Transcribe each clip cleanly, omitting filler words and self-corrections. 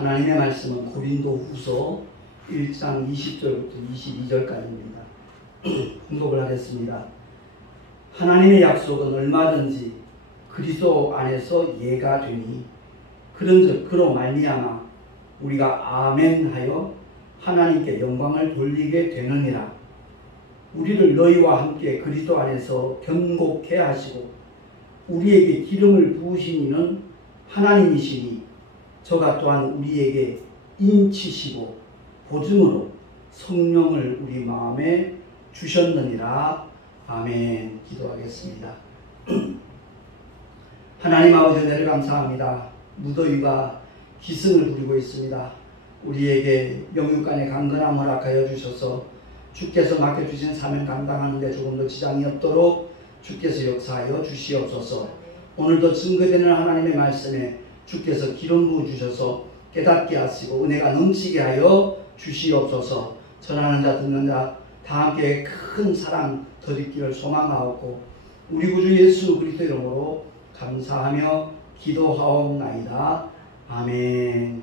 하나님의 말씀은 고린도후서 1장 20절부터 22절까지입니다. 공독을 하겠습니다. 하나님의 약속은 얼마든지 그리스도 안에서 예가 되니 그런즉 그로 말미암아 우리가 아멘하여 하나님께 영광을 돌리게 되느니라. 우리를 너희와 함께 그리스도 안에서 견고케 하시고 우리에게 기름을 부으신 이는 하나님이시니 저가 또한 우리에게 인치시고 보증으로 성령을 우리 마음에 주셨느니라. 아멘. 기도하겠습니다. 하나님 아버지 은혜를 감사합니다. 무더위가 기승을 부리고 있습니다. 우리에게 영육간의 강건함 허락하여 주셔서 주께서 맡겨주신 사명 감당하는 데 조금도 지장이 없도록 주께서 역사하여 주시옵소서. 오늘도 증거되는 하나님의 말씀에 주께서 기름 부어 주셔서 깨닫게 하시고 은혜가 넘치게 하여 주시옵소서. 전하는 자 듣는 자 다 함께 큰 사랑 더짓기를 소망하옵고 우리 구주 예수 그리스도 이름으로 감사하며 기도하옵나이다. 아멘.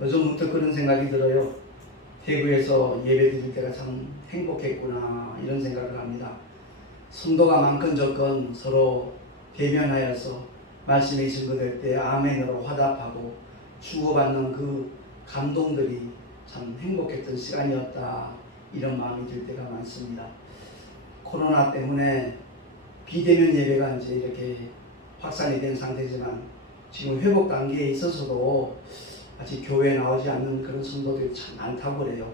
요즘 문득 그런 생각이 들어요. 대구에서 예배 드릴 때가 참 행복했구나 이런 생각을 합니다. 성도가 많건 적건 서로 대면하여서 말씀이 증거될 때 아멘으로 화답하고 주고받는 그 감동들이 참 행복했던 시간이었다 이런 마음이 들 때가 많습니다. 코로나 때문에 비대면 예배가 이제 이렇게 확산이 된 상태지만 지금 회복 단계에 있어서도 아직 교회에 나오지 않는 그런 성도들이 참 많다고 그래요.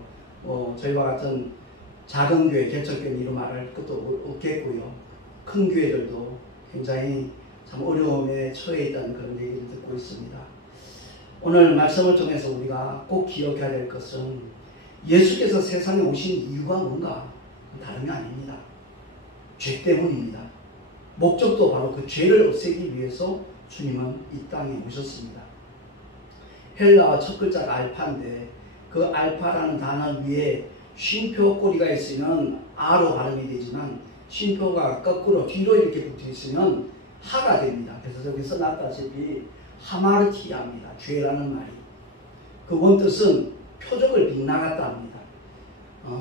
저희와 같은 작은 교회, 개척교회는 이루 말할 것도 없겠고요. 큰 교회들도 굉장히 참 어려움에 처해 있다는 그런 얘기를 듣고 있습니다. 오늘 말씀을 통해서 우리가 꼭 기억해야 될 것은 예수께서 세상에 오신 이유가 뭔가 다른 게 아닙니다. 죄 때문입니다. 목적도 바로 그 죄를 없애기 위해서 주님은 이 땅에 오셨습니다. 헬라어 첫 글자가 알파인데 그 알파라는 단어 위에 쉼표 꼬리가 있으면 아로 발음이 되지만 쉼표가 거꾸로 뒤로 이렇게 붙어 있으면 하가 됩니다. 그래서 저기 써놨다시피 하마르티아입니다. 죄라는 말이. 그 원뜻은 표적을 빗나갔다 합니다.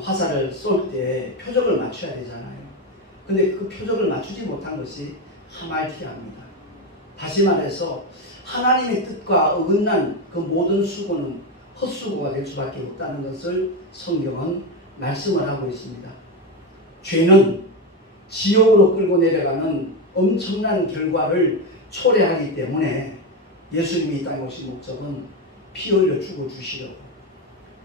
화살을 쏠 때 표적을 맞춰야 되잖아요. 근데 그 표적을 맞추지 못한 것이 하말티아입니다. 다시 말해서 하나님의 뜻과 어긋난 그 모든 수고는 헛수고가 될 수밖에 없다는 것을 성경은 말씀을 하고 있습니다. 죄는 지옥으로 끌고 내려가는 엄청난 결과를 초래하기 때문에 예수님이 이 땅에 오신 목적은 피 흘려 죽어주시려고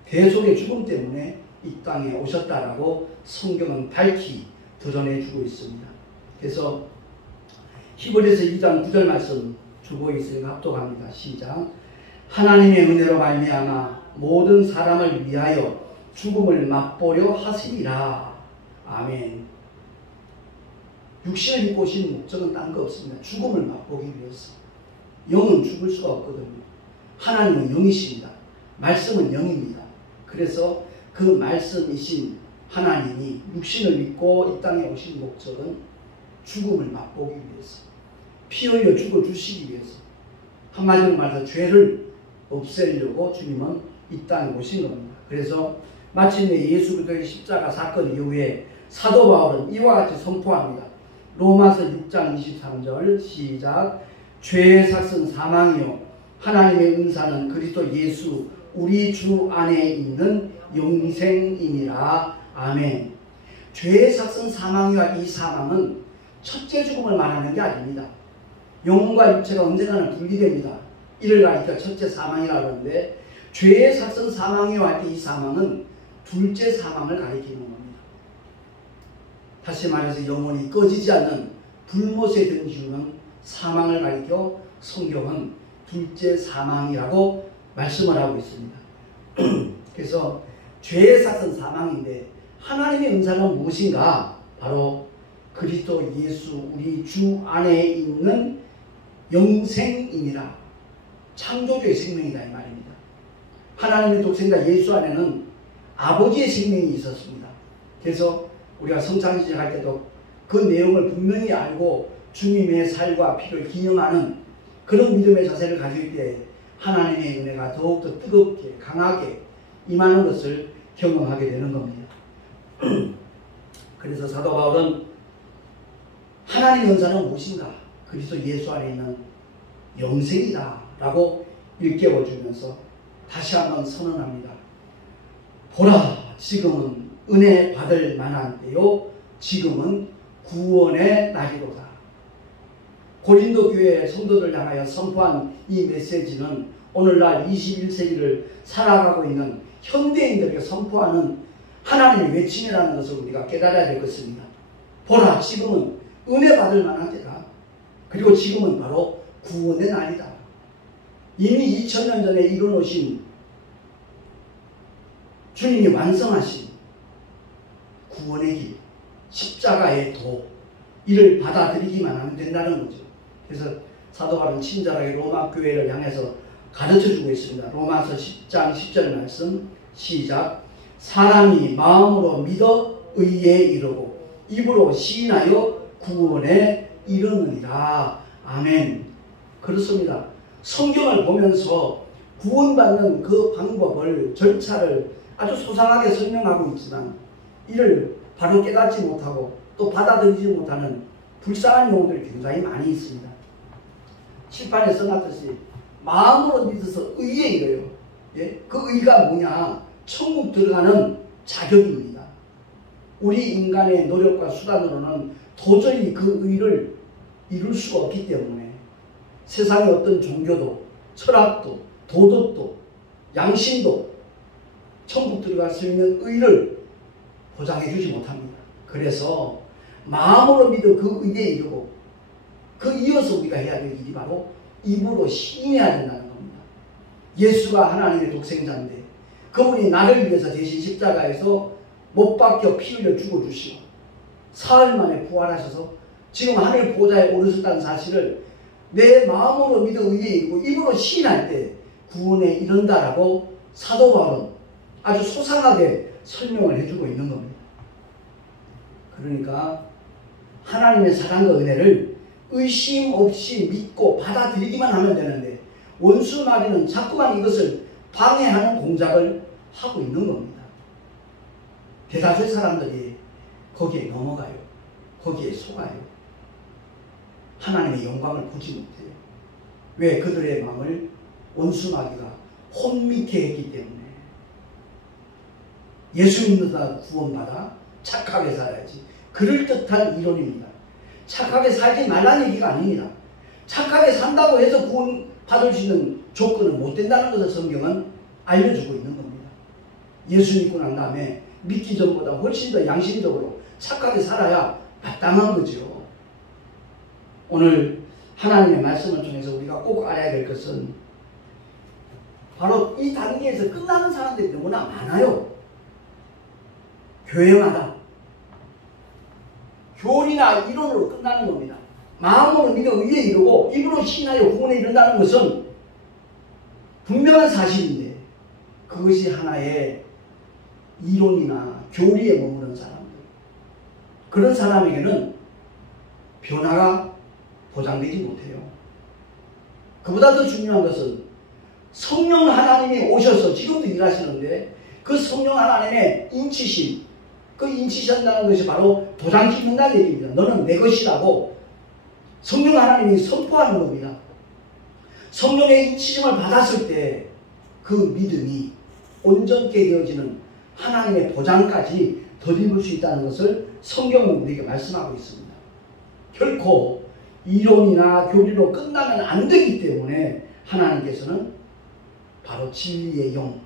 대속의 죽음 때문에 이 땅에 오셨다라고 성경은 밝히 드러내주고 있습니다. 그래서 히브리서 2장 9절 말씀 주보에 있으니까 합독합니다. 시작. 하나님의 은혜로 말미암아 모든 사람을 위하여 죽음을 맛보려 하시리라. 아멘. 육신을 입고 오신 목적은 딴 거 없습니다. 죽음을 맛보기 위해서. 영은 죽을 수가 없거든요. 하나님은 영이십니다. 말씀은 영입니다. 그래서 그 말씀이신 하나님이 육신을 입고 이 땅에 오신 목적은 죽음을 맛보기 위해서, 피 흘려 죽어주시기 위해서, 한마디로 말해서 죄를 없애려고 주님은 이 땅에 오신 겁니다. 그래서 마침내 예수 그리스도의 십자가 사건 이후에 사도 바울은 이와 같이 선포합니다. 로마서 6장 23절 시작. 죄의 삭은 사망이요 하나님의 은사는 그리스도 예수 우리 주 안에 있는 영생이니라. 아멘. 죄의 삭은 사망이와 이 사망은 첫째 죽음을 말하는 게 아닙니다. 영혼과 육체가 언젠가는 분리됩니다. 이를 가리켜 첫째 사망이라고 하는데 죄의 삭은 사망이와 이 사망은 둘째 사망을 가리키는 겁니다. 다시 말해서 영혼이 꺼지지 않는 불못에 든 이유는 사망을 가리켜 성경은 둘째 사망이라고 말씀을 하고 있습니다. 그래서 죄의 삭은 사망인데 하나님의 은사는 무엇인가? 바로 그리스도 예수 우리 주 안에 있는 영생이니라. 창조주의 생명이다 이 말입니다. 하나님의 독생자 예수 안에는 아버지의 생명이 있었습니다. 그래서 우리가 성찬식 할 때도 그 내용을 분명히 알고 주님의 살과 피를 기념하는 그 그런 믿음의 자세를 가질 때 하나님의 은혜가 더욱더 뜨겁게 강하게 임하는 것을 경험하게 되는 겁니다. 그래서 사도 바울은 하나님의 은사는 무엇인가? 그리스도 예수 안에 있는 영생이다 라고 일깨워주면서 다시 한번 선언합니다. 보라, 지금은 은혜 받을 만한 때요, 지금은 구원의 날이로다. 고린도 교회 성도들 향하여 선포한 이 메시지는 오늘날 21세기를 살아가고 있는 현대인들에게 선포하는 하나님의 외침이라는 것을 우리가 깨달아야 될 것입니다. 보라, 지금은 은혜 받을 만한 때다. 그리고 지금은 바로 구원의 날이다. 이미 2000년 전에 이루어놓으신 주님이 완성하신 구원의 길, 십자가의 도, 이를 받아들이기만 하면 된다는 거죠. 그래서 사도 바울은 친절하게 로마 교회를 향해서 가르쳐주고 있습니다. 로마서 10장 10절 말씀 시작. 사람이 마음으로 믿어 의에 이르고 입으로 시인하여 구원에 이르느니라. 아멘. 그렇습니다. 성경을 보면서 구원받는 그 방법을, 절차를 아주 소상하게 설명하고 있지만 이를 바로 깨닫지 못하고 또 받아들이지 못하는 불쌍한 영혼들이 굉장히 많이 있습니다. 칠판에 써놨듯이 마음으로 믿어서 의에 이르요. 예? 그 의가 뭐냐? 천국 들어가는 자격입니다. 우리 인간의 노력과 수단으로는 도저히 그 의를 이룰 수가 없기 때문에 세상의 어떤 종교도, 철학도, 도덕도, 양심도 천국 들어갈 수 있는 의를 보장해 주지 못합니다. 그래서 마음으로 믿어 그 의에 이르고 그 이어서 우리가 해야 될 일이 바로 입으로 시인해야 된다는 겁니다. 예수가 하나님의 독생자인데 그분이 나를 위해서 대신 십자가에서 못 박혀 피 흘려 죽어주시고 사흘 만에 부활하셔서 지금 하늘 보좌에 오르셨다는 사실을 내 마음으로 믿어 의에 이르고 입으로 시인할 때 구원에 이른다라고 사도 바울은 아주 소상하게 설명을 해주고 있는 겁니다. 그러니까 하나님의 사랑과 은혜를 의심 없이 믿고 받아들이기만 하면 되는데 원수 마귀는 자꾸만 이것을 방해하는 공작을 하고 있는 겁니다. 대다수의 사람들이 거기에 넘어가요. 거기에 속아요. 하나님의 영광을 보지 못해요. 왜? 그들의 마음을 원수 마귀가 혼미케 했기 때문에. 예수 믿는다 구원받아 착하게 살아야지. 그럴듯한 이론입니다. 착하게 살지 말라는 얘기가 아닙니다. 착하게 산다고 해서 구원받을 수 있는 조건은 못 된다는 것을 성경은 알려주고 있는 겁니다. 예수 믿고 난 다음에 믿기 전보다 훨씬 더 양심적으로 착하게 살아야 마땅한 거죠. 오늘 하나님의 말씀을 통해서 우리가 꼭 알아야 될 것은 바로 이 단계에서 끝나는 사람들이 너무나 많아요. 교회마다 교리나 이론으로 끝나는 겁니다. 마음으로 믿어 의에 이르고 입으로 신하여 구원에 이른다는 것은 분명한 사실인데 그것이 하나의 이론이나 교리에 머무는 사람들, 그런 사람에게는 변화가 보장되지 못해요. 그보다 더 중요한 것은 성령 하나님이 오셔서 지금도 일하시는데 그 성령 하나님의 인치심, 그 인치신다는 것이 바로 도장 찍는다는 얘기입니다. 너는 내 것이라고 성령 하나님이 선포하는 겁니다. 성령의 인치심을 받았을 때 그 믿음이 온전케 되어지는 하나님의 보장까지 덧입을 수 있다는 것을 성경은 우리에게 말씀하고 있습니다. 결코 이론이나 교리로 끝나면 안 되기 때문에 하나님께서는 바로 진리의 영,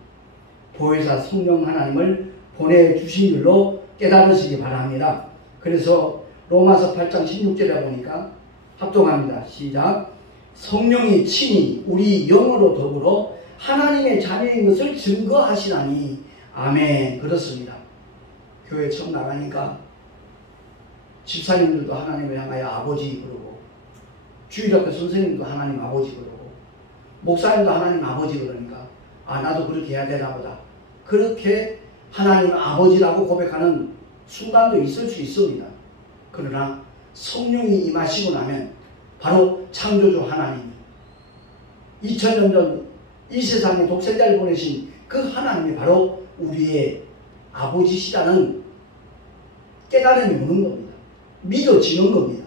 보혜사 성령 하나님을 보내주신 줄로 깨달으시기 바랍니다. 그래서 로마서 8장 16절에 보니까 합동합니다. 시작. 성령이 친히 우리 영으로 더불어 하나님의 자녀인 것을 증거하시나니. 아멘. 그렇습니다. 교회 처음 나가니까 집사님들도 하나님을 향하여 아버지 그러고 주일학교 선생님도 하나님 아버지 그러고 목사님도 하나님 아버지 그러니까 아 나도 그렇게 해야 되나 보다. 그렇게 하나님 아버지라고 고백하는 순간도 있을 수 있습니다. 그러나 성령이 임하시고 나면 바로 창조주 하나님, 2000년 전 이 세상에 독생자를 보내신 그 하나님이 바로 우리의 아버지시라는 깨달음이 오는 겁니다. 믿어지는 겁니다.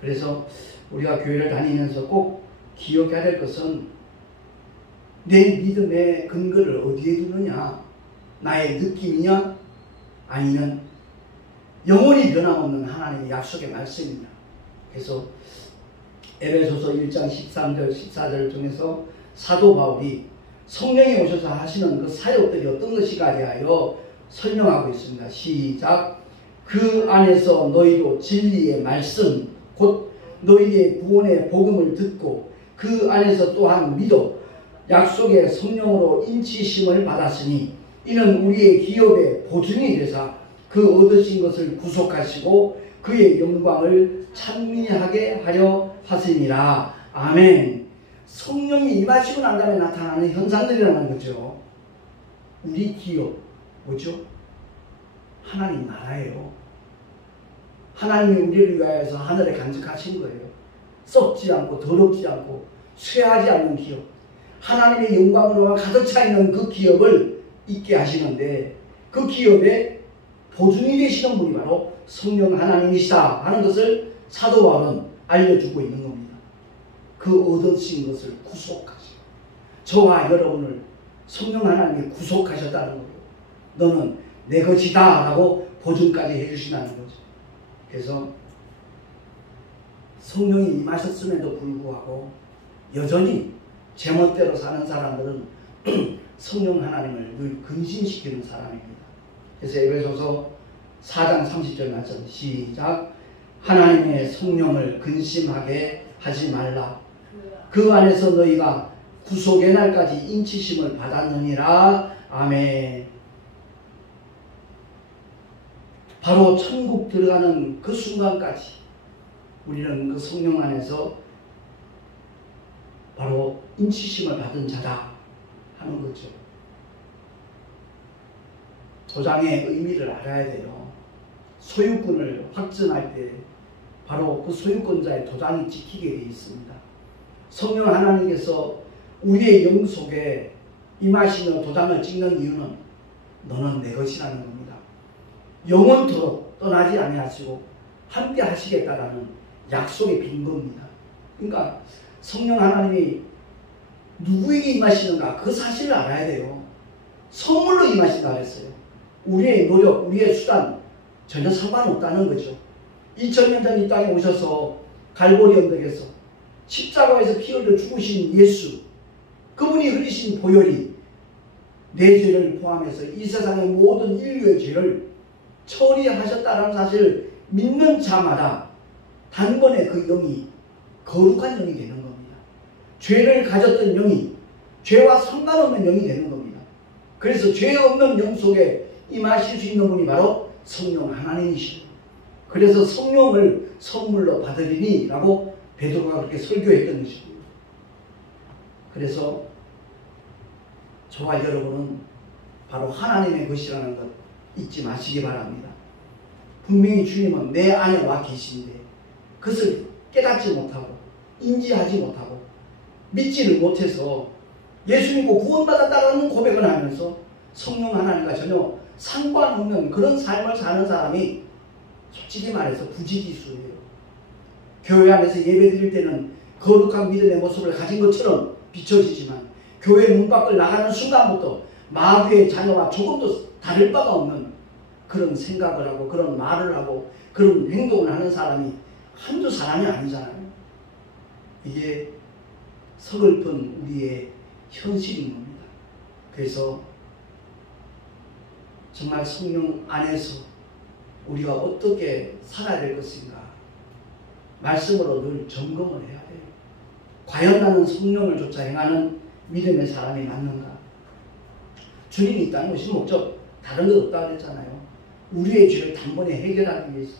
그래서 우리가 교회를 다니면서 꼭 기억해야 될 것은 내 믿음의 근거를 어디에 두느냐, 나의 느낌이냐, 아니면 영원히 변함없는 하나님의 약속의 말씀이냐. 그래서 에베소서 1장 13절 14절을 통해서 사도 바울이 성령이 오셔서 하시는 그 사역들이 어떤 것이가 대하여 설명하고 있습니다. 시작. 그 안에서 너희도 진리의 말씀 곧 너희의 구원의 복음을 듣고 그 안에서 또한 믿어 약속의 성령으로 인치심을 받았으니 이는 우리의 기업의 보증이 되사 그 얻으신 것을 구속하시고 그의 영광을 찬미하게 하려 하시니라. 아멘. 성령이 임하시고 난 다음에 나타나는 현상들이라는 거죠. 우리 기업 뭐죠? 하나님 나라예요. 하나님이 우리를 위하여서 하늘에 간직하신 거예요. 썩지 않고 더럽지 않고 쇠하지 않는 기업, 하나님의 영광으로 가득 차 있는 그 기업을 있게 하시는데 그 기업의 보증이 되시는 분이 바로 성령 하나님이시다 하는 것을 사도 바울은 알려주고 있는 겁니다. 그 얻으신 것을 구속하시고 저와 여러분을 성령 하나님이 구속하셨다는 거예요. 너는 내 것이다 라고 보증까지 해주신다는 거죠. 그래서 성령이 임하셨음에도 불구하고 여전히 제멋대로 사는 사람들은 성령 하나님을 늘 근심시키는 사람입니다. 그래서 에베소서 4장 30절 말씀 시작. 하나님의 성령을 근심하게 하지 말라. 그 안에서 너희가 구속의 날까지 인치심을 받았느니라. 아멘. 바로 천국 들어가는 그 순간까지 우리는 그 성령 안에서 바로 인치심을 받은 자다 하는 거죠. 도장의 의미를 알아야 돼요. 소유권을 확증할 때 바로 그 소유권자의 도장이 찍히게 되어 있습니다. 성령 하나님께서 우리의 영 속에 임하시며 도장을 찍는 이유는 너는 내 것이라는 겁니다. 영원토록 떠나지 아니하시고 함께 하시겠다라는 약속의 빈거입니다. 그러니까 성령 하나님이 누구에게 임하시는가 그 사실을 알아야 돼요. 선물로 임하신다 그랬어요. 우리의 노력, 우리의 수단 전혀 상관없다는 거죠. 2000년 전 이 땅에 오셔서 갈보리 언덕에서 십자가에서 피 흘려 죽으신 예수, 그분이 흘리신 보혈이 내 죄를 포함해서 이 세상의 모든 인류의 죄를 처리하셨다는 사실을 믿는 자마다 단번에 그 영이 거룩한 영이 되는 겁니다. 죄를 가졌던 영이 죄와 상관없는 영이 되는 겁니다. 그래서 죄 없는 영 속에 임하실 수 있는 분이 바로 성령 하나님이십니다. 그래서 성령을 선물로 받으리니 라고 베드로가 그렇게 설교했던 것입니다. 그래서 저와 여러분은 바로 하나님의 것이라는 것 잊지 마시기 바랍니다. 분명히 주님은 내 안에 와 계신데 그것을 깨닫지 못하고 인지하지 못하고 믿지를 못해서 예수 믿고 구원받았다는 고백을 하면서 성령 하나님과 전혀 상관없는 그런 삶을 사는 사람이 솔직히 말해서 부지기수예요. 교회 안에서 예배 드릴 때는 거룩한 믿음의 모습을 가진 것처럼 비춰지지만 교회 문 밖을 나가는 순간부터 마귀의 자녀와 조금도 다를 바가 없는 그런 생각을 하고 그런 말을 하고 그런 행동을 하는 사람이 한두 사람이 아니잖아요. 이게 서글픈 우리의 현실인 겁니다. 그래서 정말 성령 안에서 우리가 어떻게 살아야 될 것인가 말씀으로 늘 점검을 해야 돼요. 과연 나는 성령을 쫓아 행하는 믿음의 사람이 맞는가? 주님이 이 땅에 오신 목적 다른 것 없다고 그랬잖아요. 우리의 죄를 단번에 해결하기 위해서.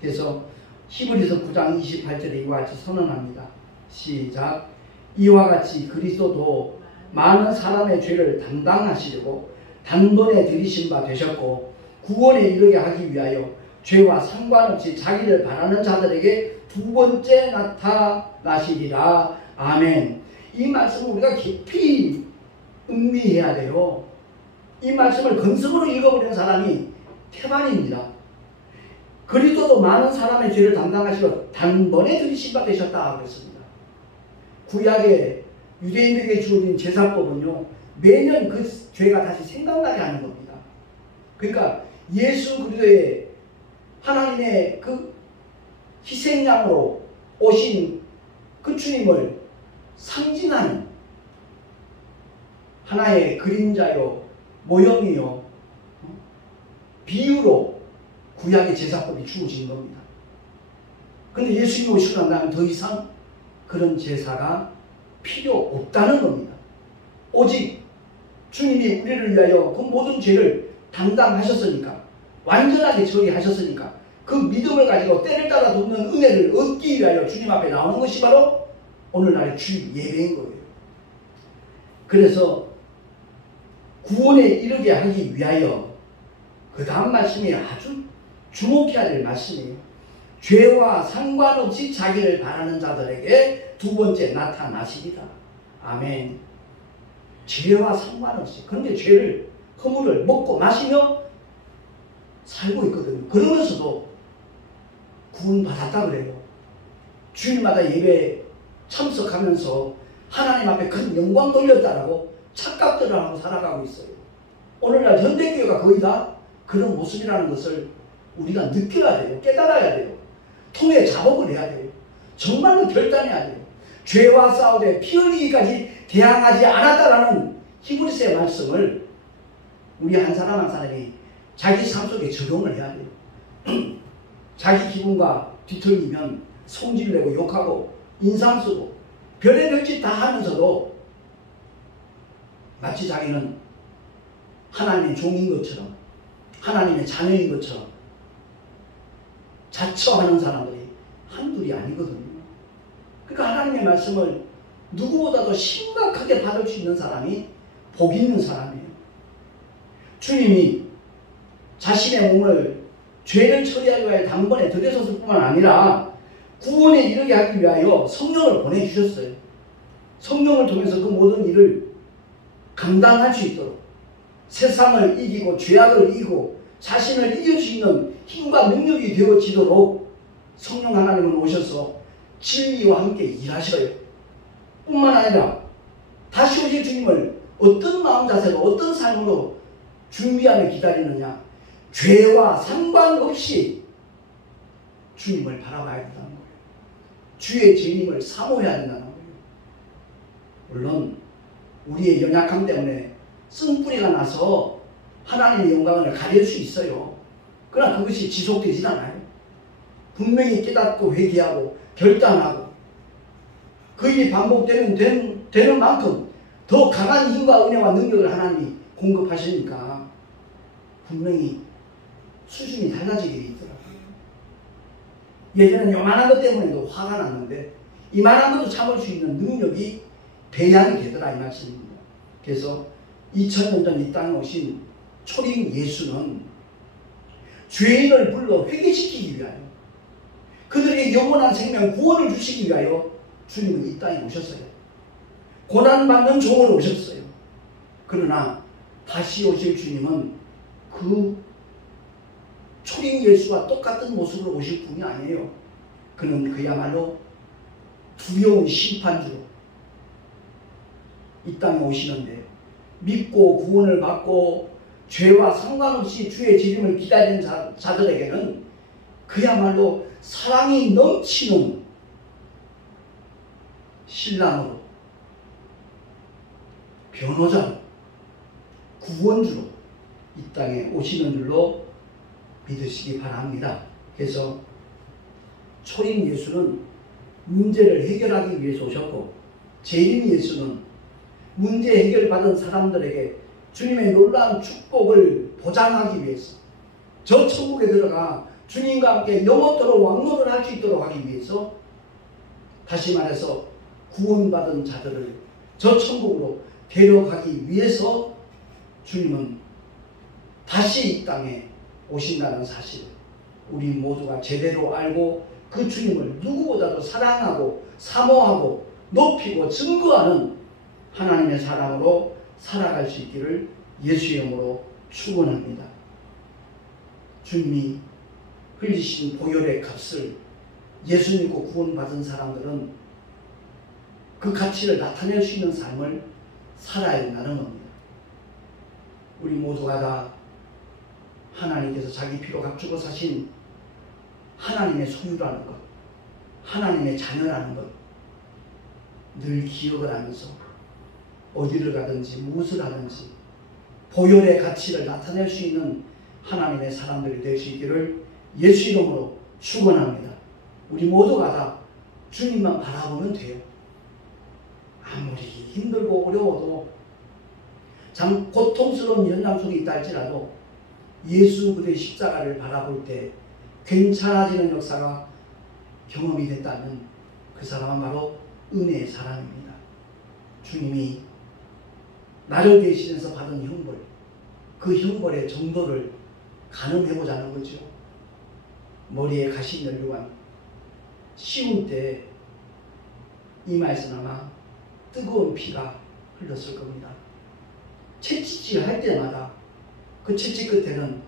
그래서 히브리서 9장 28절에 이와 같이 선언합니다. 시작. 이와 같이 그리스도도 많은 사람의 죄를 담당하시려고 단번에 들이신 바 되셨고 구원에 이르게 하기 위하여 죄와 상관없이 자기를 바라는 자들에게 두 번째 나타나시리라. 아멘. 이 말씀을 우리가 깊이 음미해야 돼요. 이 말씀을 건성으로 읽어버리는 사람이 태반입니다. 그리스도도 많은 사람의 죄를 담당하시고 단번에 들이심받 되셨다 그랬습니다. 구약의 유대인들에게 주어진 제사법은요, 매년 그 죄가 다시 생각나게 하는 겁니다. 그러니까 예수 그리스도의 하나님의 그 희생양으로 오신 그 주님을 상징하는 하나의 그림자요, 모형이요, 비유로 구약의 제사법이 주어진 겁니다. 그런데 예수님이 오시고 난 다음에 더 이상 그런 제사가 필요 없다는 겁니다. 오직 주님이 우리를 위하여 그 모든 죄를 담당하셨으니까, 완전하게 처리하셨으니까 그 믿음을 가지고 때를 따라 돕는 은혜를 얻기 위하여 주님 앞에 나오는 것이 바로 오늘날의 주 예배인 거예요. 그래서 구원에 이르게 하기 위하여 그 다음 말씀이 아주 주목해야 될 말씀이에요. 죄와 상관없이 자기를 바라는 자들에게 두 번째 나타나시리라. 아멘. 죄와 상관없이. 그런데 죄를, 허물을 먹고 마시며 살고 있거든요. 그러면서도 구원받았다 그래요. 주일마다 예배 참석하면서 하나님 앞에 큰 영광 돌렸다라고 착각들을 하고 살아가고 있어요. 오늘날 현대교회가 거의 다 그런 모습이라는 것을 우리가 느껴야 돼요. 깨달아야 돼요. 통해 작업을 해야 돼요. 정말로 결단해야 돼요. 죄와 싸우되 피 흘리기까지 대항하지 않았다라는 히브리서의 말씀을 우리 한 사람 한 사람이 자기 삶 속에 적용을 해야 돼요. 자기 기분과 뒤틀리면 성질내고 욕하고 인상 쓰고 별의별 짓 다 하면서도 마치 자기는 하나님의 종인 것처럼, 하나님의 자녀인 것처럼 자처하는 사람들이 한둘이 아니거든요. 그러니까 하나님의 말씀을 누구보다도 심각하게 받을 수 있는 사람이 복 있는 사람이에요. 주님이 자신의 몸을 죄를 처리하기 위하여 단번에 들여섰을 뿐만 아니라 구원에 이르게 하기 위하여 성령을 보내주셨어요. 성령을 통해서 그 모든 일을 감당할 수 있도록, 세상을 이기고 죄악을 이기고 자신을 이길 수 있는 힘과 능력이 되어지도록 성령 하나님은 오셔서 진리와 함께 일하셔요. 뿐만 아니라 다시 오실 주님을 어떤 마음 자세로, 어떤 삶으로 준비하며 기다리느냐, 죄와 상관없이 주님을 바라봐야 된다는 거예요. 주의 재림을 사모해야 된다는 거예요. 물론 우리의 연약함 때문에 쓴뿌리가 나서 하나님의 영광을 가릴 수 있어요. 그러나 그것이 지속되지 않아요. 분명히 깨닫고 회개하고 결단하고 그 일이 반복되면 되는 만큼 더 강한 힘과 은혜와 능력을 하나님이 공급하시니까 분명히 수준이 달라지게 있더라고요. 예전에는 요만한 것 때문에도 화가 났는데 이만한 것도 참을 수 있는 능력이 배양이 되더라 이 말씀입니다. 그래서 2000년 전 이 땅에 오신 초림 예수는 죄인을 불러 회개시키기 위하여, 그들에게 영원한 생명 구원을 주시기 위하여 주님은 이 땅에 오셨어요. 고난받는 종으로 오셨어요. 그러나 다시 오실 주님은 그 초림 예수와 똑같은 모습으로 오실 분이 아니에요. 그는 그야말로 두려운 심판주로 이 땅에 오시는데, 믿고 구원을 받고 죄와 상관없이 주의 재림을 기다리는 자들에게는 그야말로 사랑이 넘치는 신랑으로, 변호자로, 구원주로 이 땅에 오시는 줄로 믿으시기 바랍니다. 그래서 초림 예수는 문제를 해결하기 위해서 오셨고, 재림 예수는 문제 해결받은 사람들에게 주님의 놀라운 축복을 보장하기 위해서, 저 천국에 들어가 주님과 함께 영원토록 왕노를 할 수 있도록 하기 위해서, 다시 말해서 구원받은 자들을 저 천국으로 데려가기 위해서 주님은 다시 이 땅에 오신다는 사실을 우리 모두가 제대로 알고 그 주님을 누구보다도 사랑하고 사모하고 높이고 증거하는 하나님의 사람으로 살아갈 수 있기를 예수의 이름으로 축원합니다. 주님이 흘리신 보혈의 값을 예수 믿고 구원받은 사람들은 그 가치를 나타낼 수 있는 삶을 살아야 된다는 겁니다. 우리 모두가 다 하나님께서 자기 피로 값주고 사신 하나님의 소유라는 것, 하나님의 자녀라는 것 늘 기억을 하면서 어디를 가든지 무엇을 하든지 보혈의 가치를 나타낼 수 있는 하나님의 사람들이 될 수 있기를 예수 이름으로 축원합니다. 우리 모두가 다 주님만 바라보면 돼요. 아무리 힘들고 어려워도 참 고통스러운 현장 속에 있다 할지라도 예수 그리스도의 십자가를 바라볼 때 괜찮아지는 역사가 경험이 됐다면 그 사람은 바로 은혜의 사람입니다. 주님이 나를 대신해서 받은 형벌, 그 형벌의 정도를 가늠해보자는 거죠. 머리에 가시 연류관 씌울 때 이마에서 아마 뜨거운 피가 흘렀을 겁니다. 채찍질 할 때마다 그 채찍 끝에는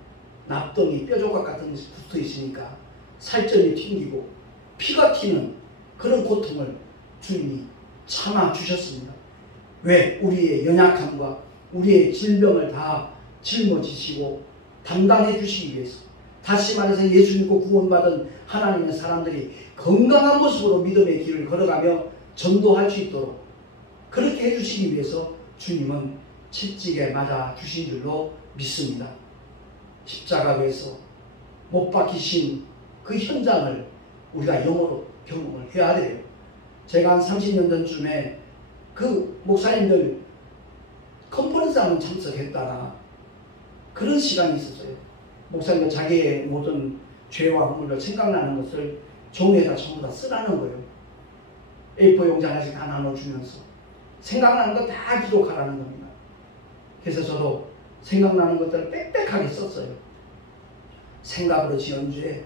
납덩이, 뼈조각 같은 것이 붙어 있으니까 살점이 튕기고 피가 튀는 그런 고통을 주님이 참아주셨습니다. 왜? 우리의 연약함과 우리의 질병을 다 짊어지시고 담당해 주시기 위해서. 다시 말해서 예수 믿고 구원받은 하나님의 사람들이 건강한 모습으로 믿음의 길을 걸어가며 전도할 수 있도록 그렇게 해주시기 위해서 주님은 채찍에 맞아 주신 줄로 믿습니다. 십자가에서 못 박히신 그 현장을 우리가 영어로 경험을 해야 돼요. 제가 한 30년 전쯤에 그 목사님들 컨퍼런스 한번 참석했다가 그런 시간이 있었어요. 목사님은 자기의 모든 죄와 허물을 생각나는 것을 종이에다 전부 다 쓰라는 거예요. A4 용지 하나씩 다 나눠주면서 생각나는 거 다 기록하라는 겁니다. 그래서 저도 생각나는 것들을 빽빽하게 썼어요. 생각으로 지은 죄,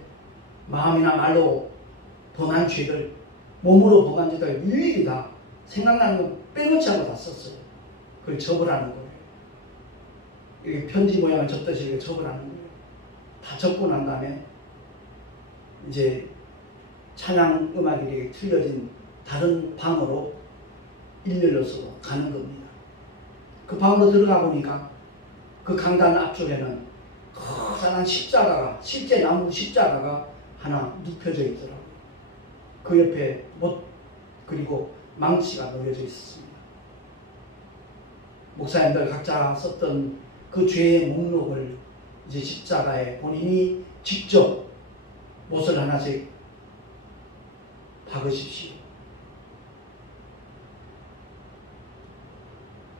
마음이나 말로 범한 죄들, 몸으로 범한 죄들 일일이 다 생각나는 거 빼놓지 않고 다 썼어요. 그걸 접으라는 거예요. 이게 편지 모양을 접듯이 이렇게 접으라는 거예요. 다 접고 난 다음에 이제 찬양 음악이 이렇게 틀려진 다른 방으로 일렬로서 가는 겁니다. 그 방으로 들어가 보니까 그 강단 앞쪽에는 커다란 십자가가, 실제 나무 십자가가 하나 눕혀져 있더라고요. 그 옆에 못 그리고 망치가 놓여져 있었습니다. 목사님들 각자 썼던 그 죄의 목록을 이제 십자가에 본인이 직접 못을 하나씩 박으십시오.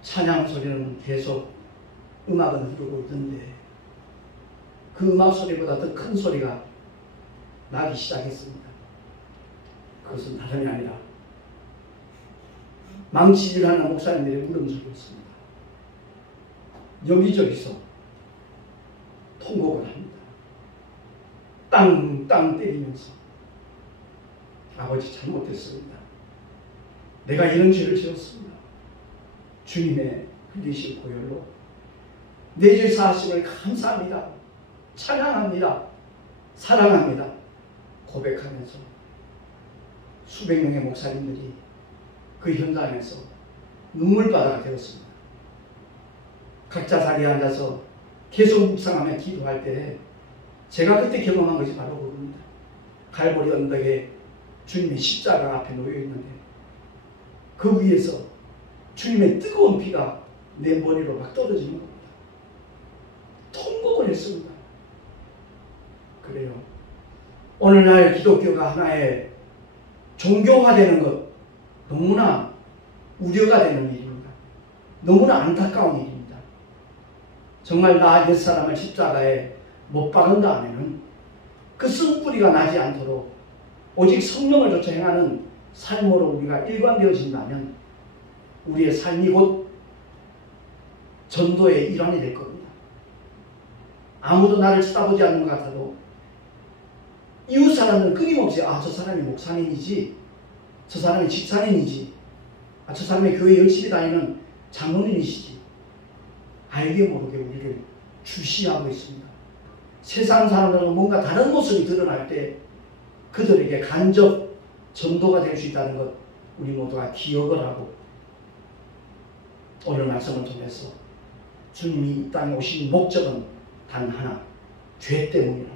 찬양 소리는 계속 음악은 흐르고 있던데 그 음악 소리보다 더 큰 소리가 나기 시작했습니다. 그것은 다름이 아니라 망치질하는 목사님들의 울음소리였습니다. 여기저기서 통곡을 합니다. 땅 때리면서 아버지 잘못했습니다. 내가 이런 죄를 지었습니다. 주님의 흘리신 보혈로 내 죄 사하심을 감사합니다. 찬양합니다. 사랑합니다. 고백하면서 수백 명의 목사님들이 그 현장에서 눈물바다가 되었습니다. 각자 자리에 앉아서 계속 묵상하며 기도할 때 제가 그때 경험한 것이 바로 그겁니다. 갈보리 언덕에 주님의 십자가 앞에 놓여 있는데 그 위에서 주님의 뜨거운 피가 내 머리로 막 떨어지는 겁니다. 통곡을 했습니다. 그래요. 오늘날 기독교가 하나의 종교화되는 것 너무나 우려가 되는 일입니다. 너무나 안타까운 일입니다. 정말 나 옛사람을 십자가에 못 박은 다음에는 그 쓴뿌리가 나지 않도록 오직 성령을 쫓아 행하는 삶으로 우리가 일관되어진다면 우리의 삶이 곧 전도의 일환이 될 겁니다. 아무도 나를 쳐다보지 않는 것 같아도 이웃 사람은 끊임없이 저 사람이 목사님이지, 저 사람이 집사님이지, 저 사람이 교회 열심히 다니는 장로님이시지. 알게 모르게 우리를 주시하고 있습니다. 세상 사람들은 뭔가 다른 모습이 드러날 때 그들에게 간접 전도가 될 수 있다는 것 우리 모두가 기억을 하고 오늘 말씀을 통해서 주님이 이 땅에 오신 목적은 단 하나, 죄 때문이라는 것.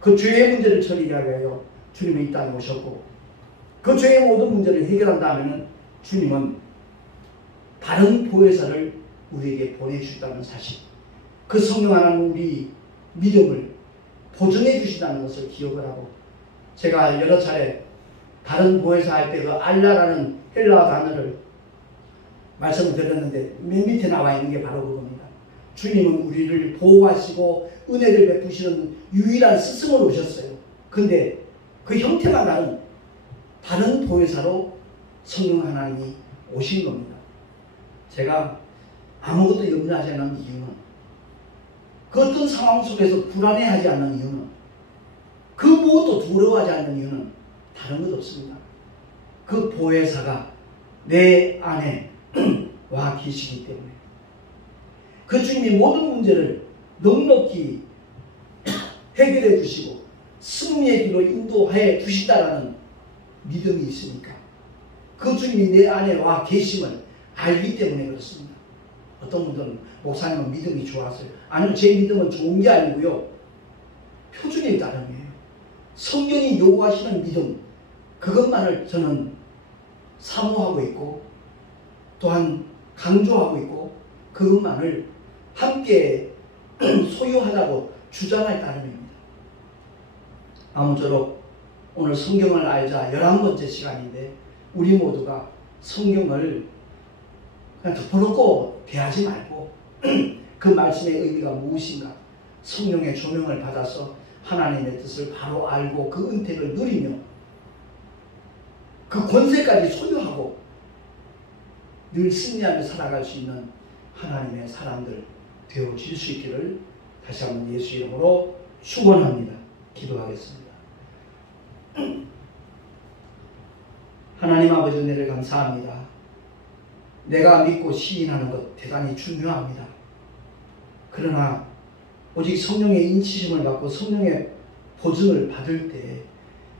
그 죄의 문제를 처리하기 위하여 주님이 이 땅에 오셨고 그 죄의 모든 문제를 해결한다면 주님은 다른 보혜사를 우리에게 보내주셨다는 사실, 그 성령 하나님 우리 믿음을 보증해 주신다는 것을 기억을 하고, 제가 여러 차례 다른 보혜사 할 때 그 알라라는 헬라어 단어를 말씀을 드렸는데 맨 밑에 나와 있는 게 바로 그겁니다. 주님은 우리를 보호하시고 은혜를 베푸시는 유일한 스승으로 오셨어요. 근데 그 형태만 다른 보혜사로 성령 하나님이 오신 겁니다. 제가 아무것도 염려하지 않는 이유는, 그 어떤 상황 속에서 불안해하지 않는 이유는, 그 무엇도 두려워하지 않는 이유는 다른 것 없습니다. 그 보혜사가 내 안에 와 계시기 때문에, 그 주님이 모든 문제를 넉넉히 해결해 주시고 승리의 길로 인도해 주신다라는 믿음이 있으니까, 그 주님이 내 안에 와 계심을 알기 때문에 그렇습니다. 어떤 분들은 목사님은 믿음이 좋아서요. 아니요, 제 믿음은 좋은 게 아니고요, 표준에 따름이에요. 성경이 요구하시는 믿음, 그것만을 저는 사모하고 있고 또한 강조하고 있고 그것만을 함께 소유하자고 주장할 따름입니다. 아무쪼록 오늘 성경을 알자 11번째 시간인데, 우리 모두가 성경을 그냥 덮어놓고 대하지 말고 그 말씀의 의미가 무엇인가, 성령의 조명을 받아서 하나님의 뜻을 바로 알고 그 은택을 누리며 그 권세까지 소유하고 늘 승리하며 살아갈 수 있는 하나님의 사람들 되어질 수 있기를 다시 한번 예수 이름으로 축원합니다. 기도하겠습니다. 하나님 아버지, 은혜를 감사합니다. 내가 믿고 시인하는 것 대단히 중요합니다. 그러나 오직 성령의 인치심을 받고 성령의 보증을 받을 때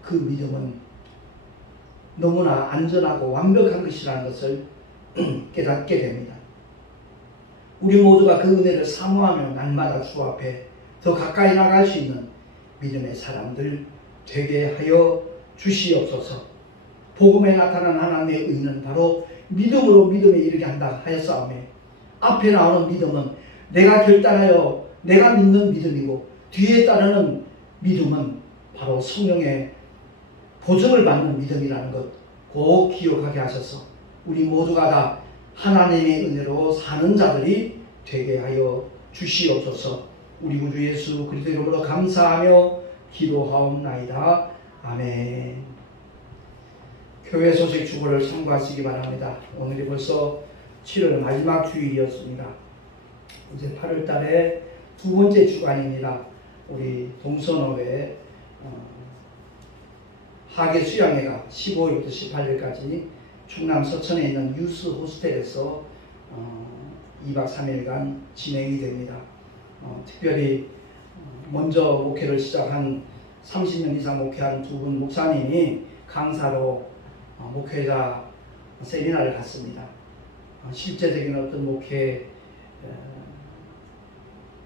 그 믿음은 너무나 안전하고 완벽한 것이라는 것을 깨닫게 됩니다. 우리 모두가 그 은혜를 사모하며 날마다 주 앞에 더 가까이 나갈 수 있는 믿음의 사람들 되게 하여 주시옵소서. 복음에 나타난 하나님의 의는 바로 믿음으로 믿음에 이르게 한다 하였사오매, 앞에 나오는 믿음은 내가 결단하여 내가 믿는 믿음이고 뒤에 따르는 믿음은 바로 성령의 보증을 받는 믿음이라는 것 꼭 기억하게 하셔서 우리 모두가 다 하나님의 은혜로 사는 자들이 되게 하여 주시옵소서. 우리 구주 예수 그리스도 이름으로 감사하며 기도하옵나이다. 아멘. 교회 소식 주보를 참고하시기 바랍니다. 오늘이 벌써 7월 마지막 주일이었습니다. 이제 8월 달에 두 번째 주간입니다. 우리 동선호회 하계 수양회가 15일부터 18일까지 충남 서천에 있는 유스 호스텔에서 2박 3일간 진행이 됩니다. 특별히 먼저 목회를 시작한 30년 이상 목회한 두 분 목사님이 강사로 목회자 세미나를 갔습니다. 실제적인 어떤 목회에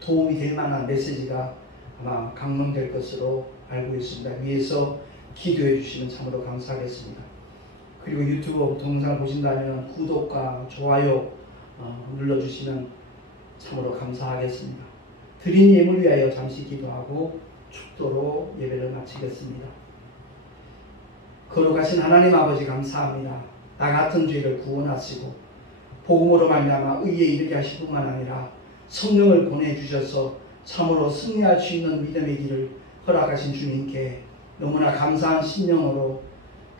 도움이 될 만한 메시지가 아마 강론될 것으로 알고 있습니다. 위에서 기도해 주시면 참으로 감사하겠습니다. 그리고 유튜브 동영상을 보신다면 구독과 좋아요 눌러주시면 참으로 감사하겠습니다. 드린 예물 위하여 잠시 기도하고 축도로 예배를 마치겠습니다. 거룩하신 하나님 아버지, 감사합니다. 나 같은 죄를 구원하시고 복음으로 말미암아 의에 이르게 하실 뿐만 아니라 성령을 보내주셔서 참으로 승리할 수 있는 믿음의 길을 허락하신 주님께 너무나 감사한 심령으로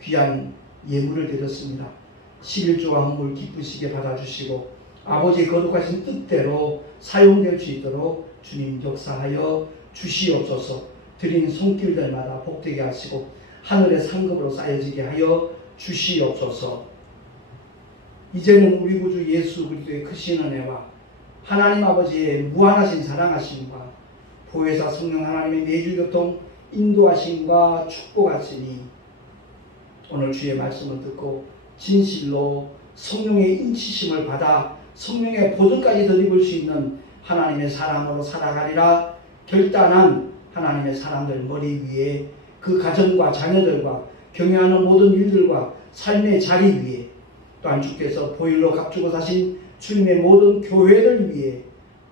귀한 예물을 드렸습니다. 11조와 헌물 기쁘시게 받아주시고 아버지의 거룩하신 뜻대로 사용될 수 있도록 주님 역사하여 주시옵소서. 드린 손길들마다 복되게 하시고 하늘의 상급으로 쌓여지게 하여 주시옵소서. 이제는 우리 구주 예수 그리스도의 크신 은혜와 하나님 아버지의 무한하신 사랑하심과 보혜사 성령 하나님의 내주교통 인도하심과 축복하시니 오늘 주의 말씀을 듣고 진실로 성령의 인치심을 받아 성령의 보존까지 덧입을 수 있는 하나님의 사람으로 살아가리라 결단한 하나님의 사람들 머리 위에 그 가정과 자녀들과 경영하는 모든 일들과 삶의 자리 위에 또한 주께서 보일러 값주고 사신 주님의 모든 교회를 위해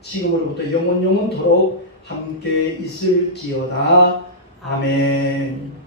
지금으로부터 영원토록 함께 있을지어다. 아멘.